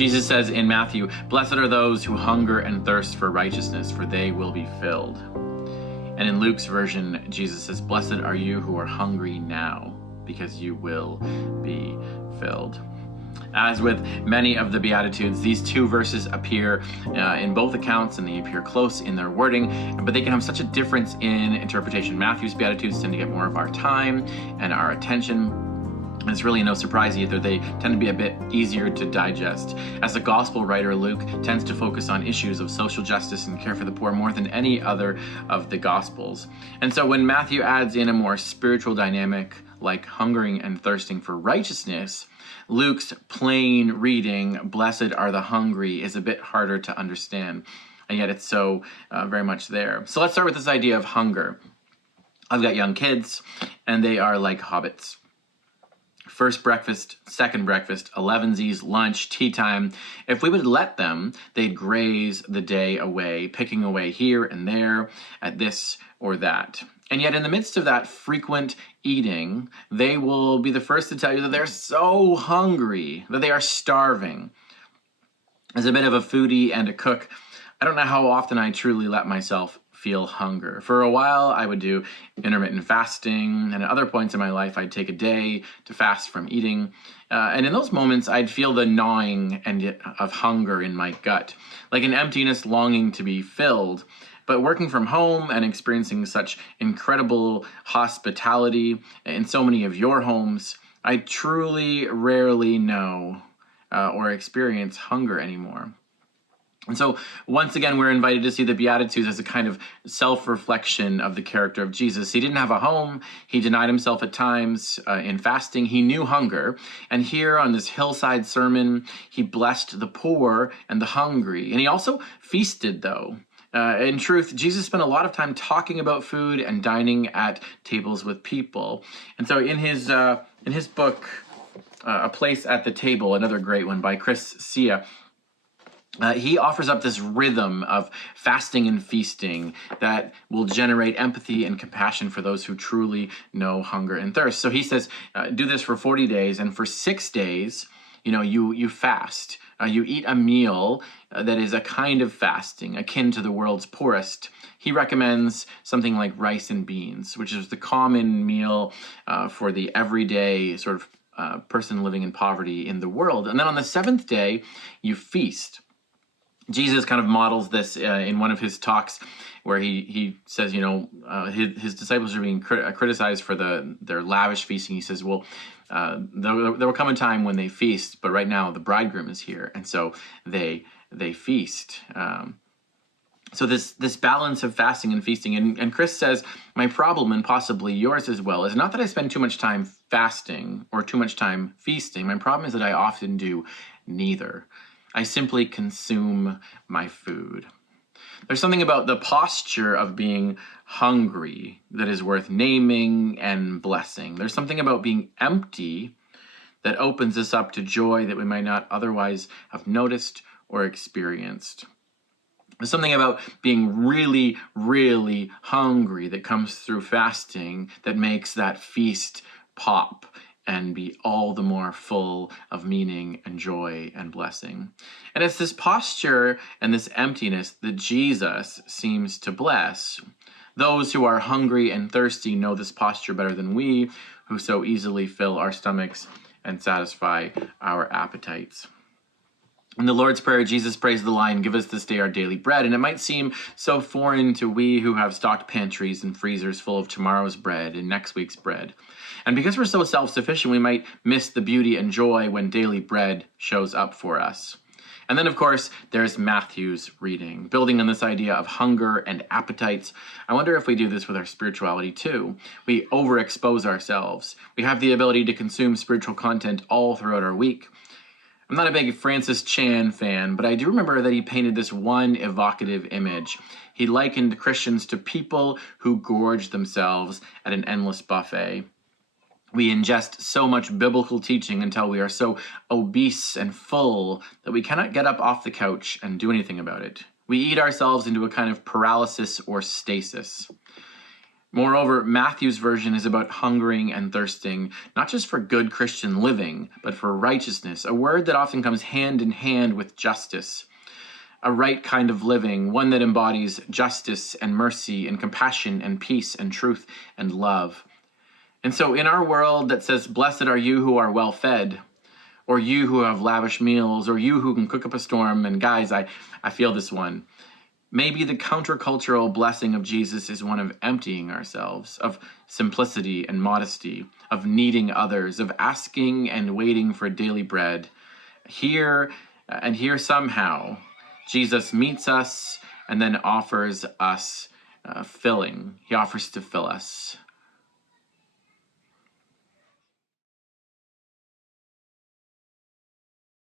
Jesus says in Matthew, "Blessed are those who hunger and thirst for righteousness, for they will be filled." And in Luke's version, Jesus says, "Blessed are you who are hungry now, because you will be filled." As with many of the Beatitudes, these two verses appear in both accounts, and they appear close in their wording, but they can have such a difference in interpretation. Matthew's Beatitudes tend to get more of our time and our attention. And it's really no surprise either. They tend to be a bit easier to digest. As a gospel writer, Luke tends to focus on issues of social justice and care for the poor more than any other of the gospels. And so when Matthew adds in a more spiritual dynamic like hungering and thirsting for righteousness, Luke's plain reading, "Blessed are the hungry," is a bit harder to understand, and yet it's so very much there. So let's start with this idea of hunger. I've got young kids, and they are like hobbits. First breakfast, second breakfast, 11sies, lunch, tea time. If we would let them, they'd graze the day away, picking away here and there at this or that. And yet in the midst of that frequent eating, they will be the first to tell you that they're so hungry, that they are starving. As a bit of a foodie and a cook, I don't know how often I truly let myself feel hunger. For a while, I would do intermittent fasting, and at other points in my life, I'd take a day to fast from eating. And in those moments, I'd feel the gnawing of hunger in my gut, like an emptiness longing to be filled. But working from home and experiencing such incredible hospitality in so many of your homes, I truly rarely know or experience hunger anymore. And so once again, we're invited to see the Beatitudes as a kind of self-reflection of the character of Jesus. He didn't have a home. He denied himself at times in fasting. He knew hunger. And here on this hillside sermon, he blessed the poor and the hungry. And he also feasted, though. In truth, Jesus spent a lot of time talking about food and dining at tables with people. And so in his book, A Place at the Table, another great one by Chris Sia, he offers up this rhythm of fasting and feasting that will generate empathy and compassion for those who truly know hunger and thirst. So he says, do this for 40 days, and for 6 days, you fast. You eat a meal that is a kind of fasting, akin to the world's poorest. He recommends something like rice and beans, which is the common meal for the everyday sort of person living in poverty in the world. And then on the 7th day, you feast. Jesus kind of models this in one of his talks where he says, his disciples are being criticized for their lavish feasting. He says, well, there will come a time when they feast, but right now the bridegroom is here, and so they feast. So this balance of fasting and feasting, and Chris says, my problem, and possibly yours as well, is not that I spend too much time fasting or too much time feasting. My problem is that I often do neither. I simply consume my food. There's something about the posture of being hungry that is worth naming and blessing. There's something about being empty that opens us up to joy that we might not otherwise have noticed or experienced. There's something about being really, really hungry that comes through fasting that makes that feast pop and be all the more full of meaning and joy and blessing. And it's this posture and this emptiness that Jesus seems to bless. Those who are hungry and thirsty know this posture better than we, who so easily fill our stomachs and satisfy our appetites. In the Lord's Prayer, Jesus prays the line, "Give us this day our daily bread." And it might seem so foreign to we who have stocked pantries and freezers full of tomorrow's bread and next week's bread. And because we're so self-sufficient, we might miss the beauty and joy when daily bread shows up for us. And then, of course, there's Matthew's reading. Building on this idea of hunger and appetites, I wonder if we do this with our spirituality too. We overexpose ourselves. We have the ability to consume spiritual content all throughout our week. I'm not a big Francis Chan fan, but I do remember that he painted this one evocative image. He likened Christians to people who gorge themselves at an endless buffet. We ingest so much biblical teaching until we are so obese and full that we cannot get up off the couch and do anything about it. We eat ourselves into a kind of paralysis or stasis. Moreover, Matthew's version is about hungering and thirsting, not just for good Christian living, but for righteousness, a word that often comes hand in hand with justice. A right kind of living, one that embodies justice and mercy and compassion and peace and truth and love. And so in our world that says, blessed are you who are well fed, or you who have lavish meals, or you who can cook up a storm, and guys, I feel this one. Maybe the countercultural blessing of Jesus is one of emptying ourselves, of simplicity and modesty, of needing others, of asking and waiting for daily bread. Here somehow, Jesus meets us and then offers us filling. He offers to fill us.